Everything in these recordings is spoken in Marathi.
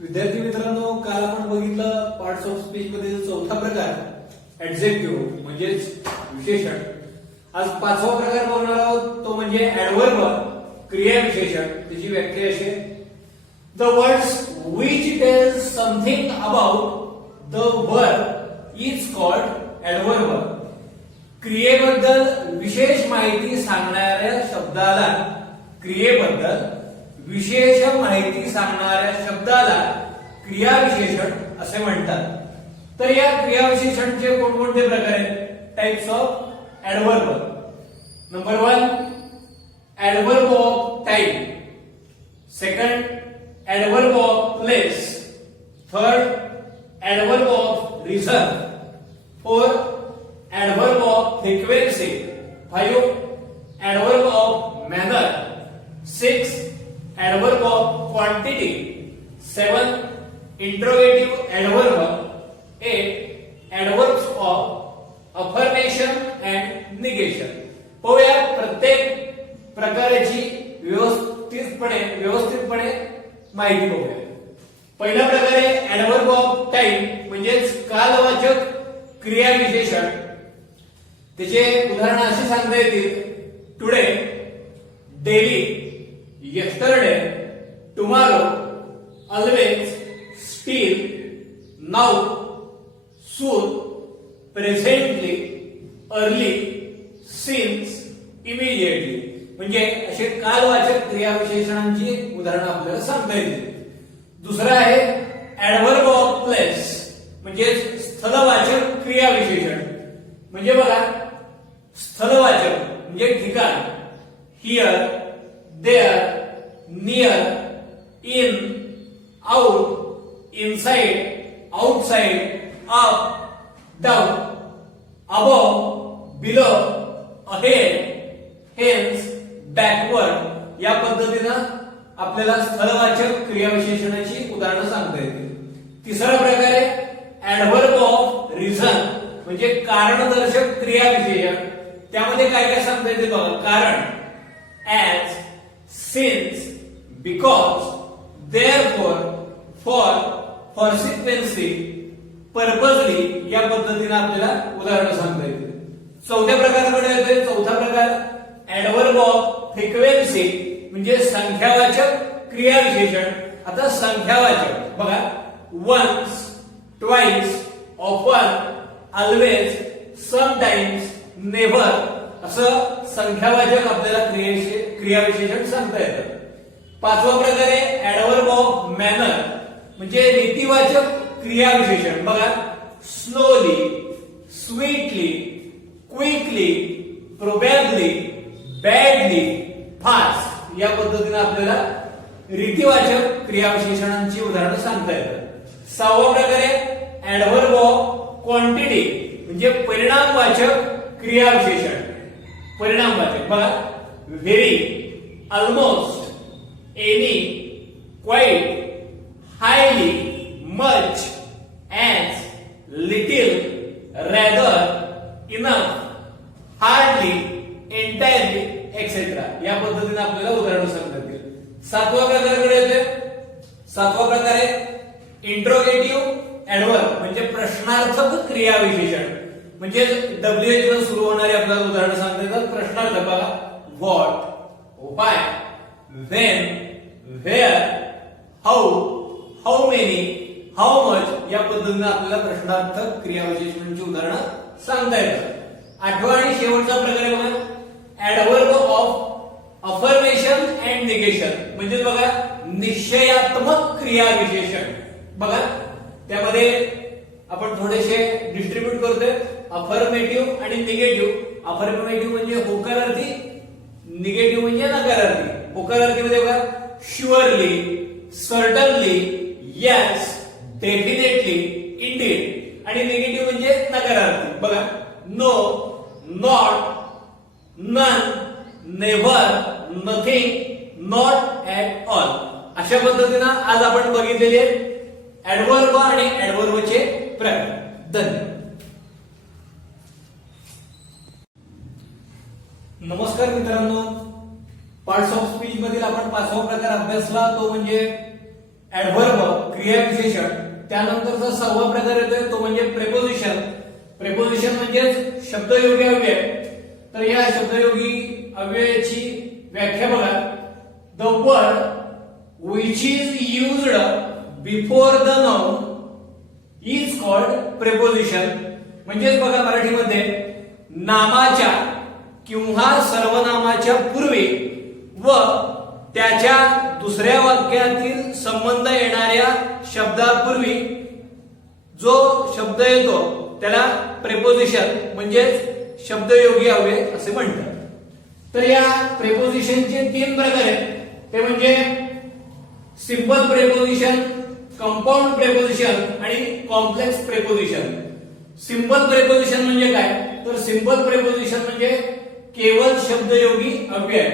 विद्यार्थी मित्रांनो, काल आपण बघितलं पार्ट्स ऑफ स्पीच मधील चौथा प्रकार ऍडजेक्टिव्ह म्हणजेच विशेषण. आज पाचवा प्रकार बघणार आहोत, तो म्हणजे ऍडव्हर्ब क्रियाविशेषण. त्याची व्याख्या अशी आहे: the words which tell something about the verb is called adverb. क्रियेबद्दल विशेष माहिती सांगणाऱ्या शब्दाला विशेष माहिती सांगणाऱ्या शब्दाला क्रियाविशेषण असे म्हणतात. तर या क्रियाविशेषणचे कोणकोणते प्रकार आहेत? Types of adverb. Number 1, adverb of time. Second, adverb of place. Third, adverb of reason. Fourth, adverb of frequency. 5, adverb of manner. 6, adverb of quantity. 7, interrogative adverb. 8, adverbs of affirmation and negation. पाहूया प्रत्येक प्रकाराची व्यवस्थितपणे माहिती बघूया. पहिला प्रकार आहे adverb of time म्हणजेच कालवाचक क्रियाविशेषण. त्याचे उदाहरण असे सांगता येतील: today, daily, yesterday, tomorrow, always, still, now, soon, presently, early, since, immediately. म्हणजे असे कालवाचक क्रियाविशेषणांची उदाहरणं आपल्याला सांगता येतील. दुसरा आहे ऍडव्हर्ब ऑफ प्लेस म्हणजे स्थलवाचक क्रियाविशेषण. म्हणजे बघा, स्थलवाचक म्हणजे ठिकाण. Here, there, near, in, out, inside, outside, up, down, above, below, ahead, hence, backward या पद्धतीने आपल्याला स्थलवाचक क्रियाविशेषणाची उदाहरणं सांगता येतील. तिसरा प्रकार आहे ऍडव्हर्ब ऑफ रिझन म्हणजे कारणदर्शक क्रियाविशेषण. त्यामध्ये काय काय सांगता येते बघा: कारण, as, since, because, therefore, for, consequently, purposely या पद्धतीने आपल्याला उदाहरणं सांगता येतील. चौथ्या प्रकाराकडे येतोय. चौथा प्रकार ऍडव्हर्ब ऑफ फ्रिक्वेन्सी म्हणजे संख्यावाचक क्रियाविशेषण. आता संख्यावाचक बघा: once, twice, often, always, sometimes, never असं संख्यावाचक आपल्याला क्रियाविशेषण सांगता येतं. पाचवा प्रकार आहे ऍडव्हर्ब ऑफ मॅनर म्हणजे रीतिवाचक क्रियाविशेषण. बघा: slowly, sweetly, quickly, probably, badly, fast या पद्धतीने आपल्याला रीतिवाचक क्रियाविशेषणांची उदाहरणं सांगता येतात. सहावा प्रकार आहे ऍडव्हर्ब ऑफ क्वांटिटी म्हणजे परिणामवाचक क्रियाविशेषण. परिणामवाचक बघा: very, almost, any, quite, highly, much, as, little, rather, enough, hardly, entirely etcetera या पद्धतीने आपल्याला उदाहरणं सांगता येतील. सातवा प्रकाराकडे येतोय. सातवा प्रकार आहे इंट्रोगेटिव्ह ऍडव्हर्ब म्हणजे प्रश्नार्थक क्रियाविशेषण. म्हणजे WH वर सुरू होणारे आपल्याला उदाहरण सांगता येतात. प्रश्नार्थ बघा: what, why, when, where, how, how many, how much या पद्धतीने आपल्याला प्रश्नार्थक क्रियाविशेषणांची उदाहरणं सांगता येतात. आठवा आणि शेवटचा प्रकार आहे बघा adverb of affirmation and negation म्हणजे बघा निश्चयात्मक क्रियाविशेषण. बघा त्यामध्ये आपण थोडेसे डिस्ट्रीब्यूट करतोय: अफर्मेटिव्ह आणि निगेटिव्ह. अफर्मेटिव्ह म्हणजे होकारार्थी, निगेटिव्ह म्हणजे नकारार्थी. होकारार्थी मध्ये बघा: surely, certainly, yes, definitely, indeed. आणि निगेटिव्ह म्हणजे नकारार्थी. बघा: no, not, none, never, nothing, not at all. अशा पद्धतीने आज आपण बघितलेले ऍडव्हर्ब आणि ऍडव्हर्बचे प्रकार. धन्यवाद. नमस्कार मित्रांनो, पार्ट्स ऑफ स्पीच मधील आपण पाचवा प्रकार अभ्यासला, तो म्हणजे ऍडव्हर्ब क्रियाविशेषण. त्यानंतरचा 6वा प्रकार येतोय तो म्हणजे प्रेपोजिशन. प्रेपोजिशन म्हणजे शब्दयोगी अव्यय. तर या शब्दयोगी अव्ययाची व्याख्या बघा. The word which is used before the noun is called preposition. म्हणजेच बघा मराठीमध्ये नामाच्या किंवा सर्वनामाच्या पूर्वी व त्याच्या दुसऱ्या वाक्यातील संबंध येणाऱ्या शब्दापूर्वी जो शब्द येतो त्याला प्रेपोजिशन म्हणजेच शब्दयोगी अव्यय असे म्हणतात. तर या प्रेपोजिशनचे 3 प्रकार आहेत. ते म्हणजे सिंपल प्रेपोजिशन, कंपाऊंड प्रेपोजिशन आणि कॉम्प्लेक्स प्रेपोजिशन. सिंपल प्रेपोजिशन म्हणजे काय, तर सिंपल प्रेपोजिशन म्हणजे केवळ शब्दयोगी अव्यय.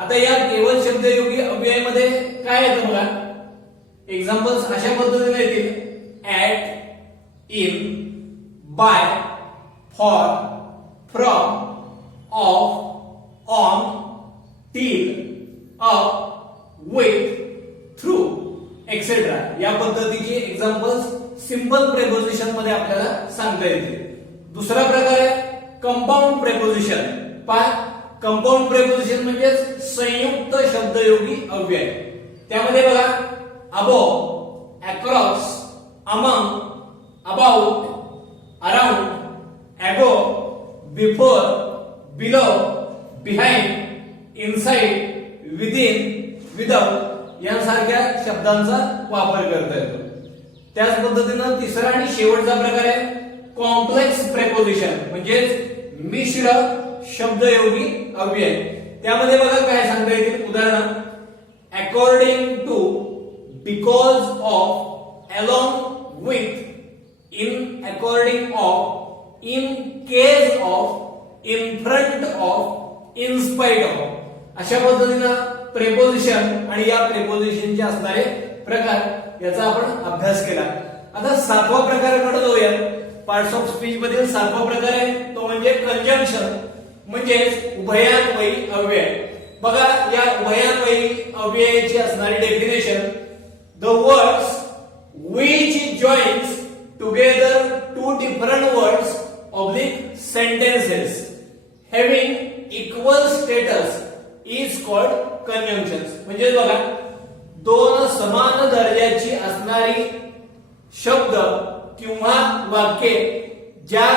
आता या केवळ शब्दयोगी अव्ययामध्ये काय येतं बघा. एक्झाम्पल्स अशा पद्धतीने येतील. At, in, by, for, from, of, on, till, up, with, through et cetera. या पद्धतीची एक्झाम्पल्स सिंपल प्रेपोजिशन मध्ये आपल्याला सांगता येतील. दुसरा प्रकार आहे कंपाऊंड प्रेपोजिशन. कंपाऊंड प्रेपोजिशन म्हणजे संयुक्त शब्दयोगी अव्यय. त्यामध्ये बघा above, across, among, about, around, ago, before, below, behind, inside, within, without यांसारख्या शब्दांचा वापर करता येतो. त्याच पद्धतीनं तिसरा आणि शेवटचा प्रकार आहे कॉम्प्लेक्स प्रेपोजिशन म्हणजेच मिश्र शब्दयोगी अव्यय. त्यामध्ये बघा काय सांगता येतील. उदाहरण according to, because of, along with, in according of, in case of, in front of, in spite of अशा पद्धतीनं प्रेपोजिशन आणि या प्रेपोजिशनचे असणारे प्रकार याचा आपण अभ्यास केला. आता 7वा प्रकाराकडे जाऊया. पार्ट्स ऑफ स्पीच मधील 7वा प्रकार आहे तो म्हणजे कंजंक्शन म्हणजेच उभयान्वयी अव्यय. बघा या उभयान्वयी अव्ययाची असणारी definition. The words which joins together two different words oblique sentences having equal status is called conjunctions. म्हणजे बघा दोन समान दर्जाची असणारी शब्द किंवा वाक्ये ज्या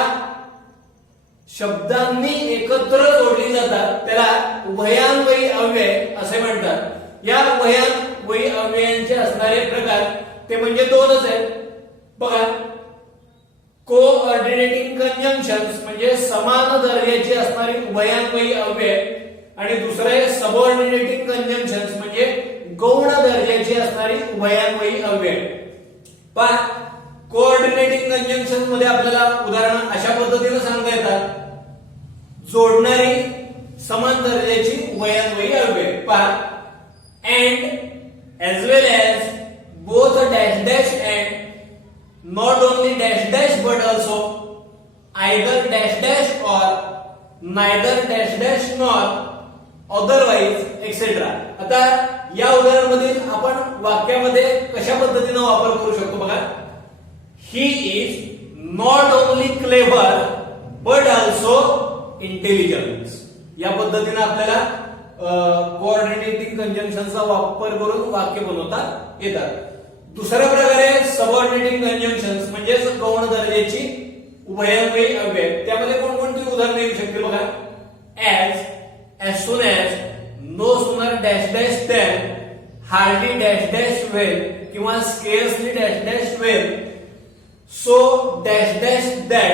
शब्दांनी एकत्र जोडली जातात त्याला उभयान्वयी अव्यय असे म्हणतात. या उभयान्वयी अव्ययांचे असणारे प्रकार ते म्हणजे 2च आहेत. बघा कोऑर्डिनेटिंग कंजंक्शन्स म्हणजे समान दर्जाची असणारी उभयान्वयी अव्यय आणि दुसरे सबऑर्डिनेटिंग कंजंक्शन्स म्हणजे गौण दर्जाची असणारी उभयान्वयी अव्यय. पण कोऑर्डिनेटिंग कंजंक्शन्स मध्ये आपल्याला उदाहरण अशा पद्धतीने सांगता येतात. जोडणारी समान दर्जाची उभयान्वयी अव्यय. पहा and as well as both dash dash and not only dash dash but also either dash dash or neither dash dash nor otherwise etc. आता या उदाहरणामध्ये आपण वाक्यामध्ये कशा पद्धतीने वापर करू शकतो बघा. he is not only clever but also intelligent. या पद्धतीने आपल्याला कोऑर्डिनेटिंग कंजंक्शनचा वापर करून वाक्य बनवता येतात. दुसरा प्रकार आहे सबऑर्डिनेटिंग कंजंक्शन्स म्हणजेच गौण दर्जाची उभयान्वयी अव्यय. त्यामध्ये कोणकोणती उदाहरणे येऊ शकतील बघा. as soon as, no sooner dash dash than, hardly dash dash well किंवा scarcely dash dash well, so dash dash that,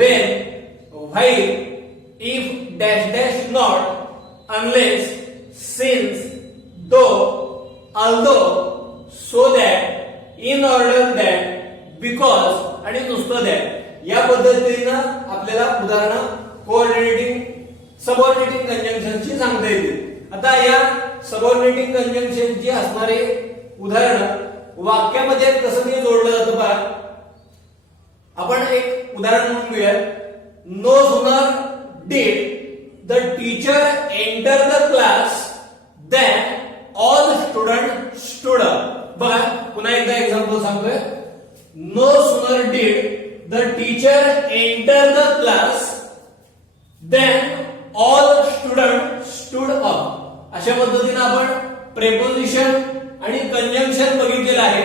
when, while, if dash dash not, unless, since, though, although, so that, in order that, because आणि नुसतं that या पद्धतीने आपल्याला उदाहरण कोऑर्डिनेटिंग सबऑर्डिनेटिंग कंजंक्शनची सांगता येतील. आता या सबऑर्डिनेटिंग कंजंक्शनची असणारे उदाहरण वाक्यामध्ये कसं ते जोडलं जातं पहा. आपण एक उदाहरण म्हणून घेऊया. No sooner did the teacher entered the class then all students stood up. बघा पुन्हा एकदा एक्झाम्पल सांगतोय. No sooner did the teacher enter the class then all student stood up. अशा पद्धतीने आपण प्रेपोजिशन आणि कंजंक्शन बघितलेलं आहे.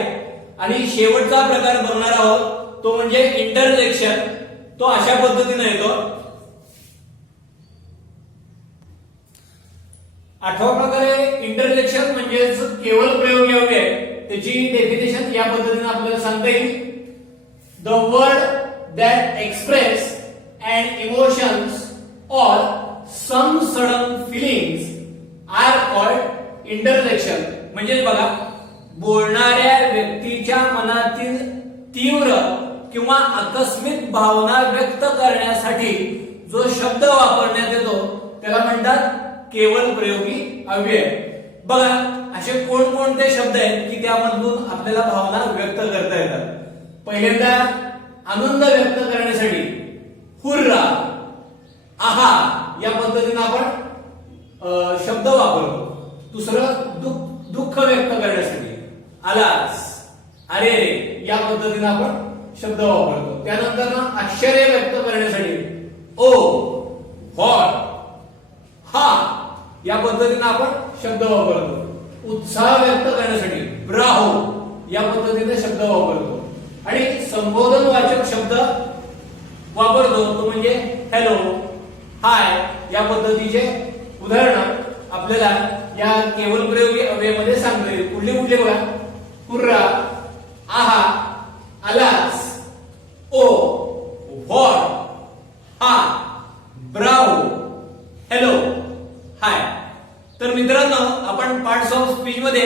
आणि शेवटचा प्रकार बघणार आहोत तो म्हणजे इंटरजेक्शन. तो अशा पद्धतीने येतो. आठवा प्रकार आहे इंटरजेक्शन म्हणजेच केवळ प्रयोगी अव्यय. त्याची डेफिनेशन या पद्धतीने आपल्याला सांगता येईल. The word that express and emotions or some sudden feelings are called interjection. म्हणजे बघा बोलणाऱ्या व्यक्तीच्या मनातील तीव्र किंवा आकस्मिक भावना व्यक्त करण्यासाठी जो शब्द वापरण्यात येतो त्याला म्हणतात केवळ प्रयोगी अव्यय. बघा असे कोणकोणते शब्द आहेत की त्यामधून आपल्याला भावना व्यक्त करता येतात. पहिल्यांदा आनंद व्यक्त करण्यासाठी हुर्रा, आहा या पद्धतीने आपण शब्द वापरतो. दुसरं दुःख व्यक्त करण्यासाठी आलास, अरे रे या पद्धतीने आपण शब्द वापरतो. त्यानंतर आश्चर्य व्यक्त करण्यासाठी ओ, व्हॉट, हा या पद्धतीने आपण शब्द वापरतो. उत्साह व्यक्त करण्यासाठी ब्राहो या पद्धतीने शब्द वापरतो. आणि संबोधनवाचक शब्द वापरतो तो म्हणजे हॅलो, हाय या पद्धतीचे उदाहरण आपल्याला या केवळ प्रयोगी अव्ययामध्ये सांगता येईल. कुठले कुठले बघा हुर्रा, आहा, आलास, ओ, व्हॉट, हा, ब्रावो, हॅलो, हाय. तर मित्रांनो आपण पार्ट्स ऑफ स्पीच मध्ये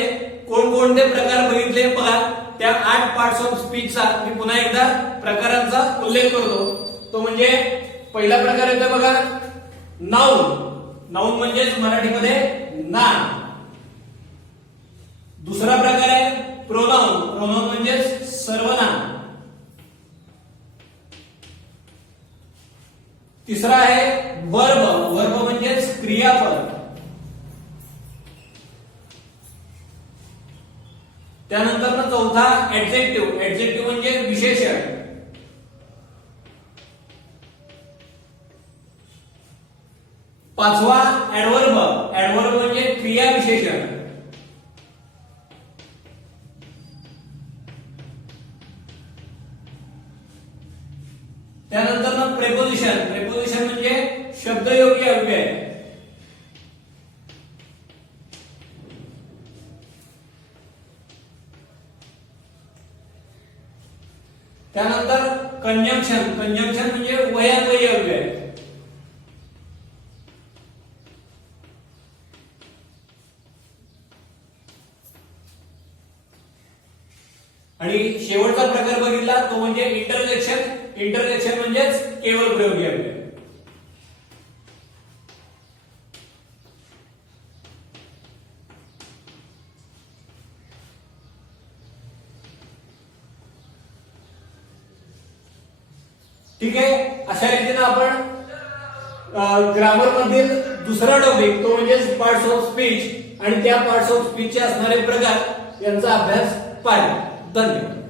कोणकोणते प्रकार बघितले बघा. त्या 8 पार्ट्स ऑफ स्पीचचा मी पुन्हा एकदा प्रकारांचा उल्लेख करतो. तो म्हणजे पहिला प्रकार येतो बघा नाउन. नाउन म्हणजेच मराठीमध्ये नाम. दुसरा प्रकार आहे प्रोनाउन. प्रोनाउन म्हणजेच सर्वनाम. तिसरा आहे वर्ब. वर्ब म्हणजेच क्रियापद. त्यानंतर चौथा ऍडजेक्टिव्ह. ऍडजेक्टिव्ह म्हणजे विशेषण. पाचवा ऍडवर्ब. ऍडवर्ब म्हणजे क्रिया विशेषण. त्यानंतर प्रेपोजिशन. प्रेपोजिशन म्हणजे शब्दयोगी अव्यय. त्यानंतर कंजंक्शन. कंजंक्शन म्हणजे वयान्वयी अव्यय. आणि शेवटचा प्रकार बघितला तो म्हणजे इंटरजेक्शन. इंटरजेक्शन म्हणजेच केवळ प्रयोगी अव्यय. ठीक आहे. अशा रीतीने आपण ग्रामर मधील दुसरा टॉपिक तो म्हणजे पार्ट्स ऑफ स्पीच आणि त्या पार्ट्स ऑफ स्पीचचे असणारे प्रकार यांचा अभ्यास पाहिला. धन्यवाद.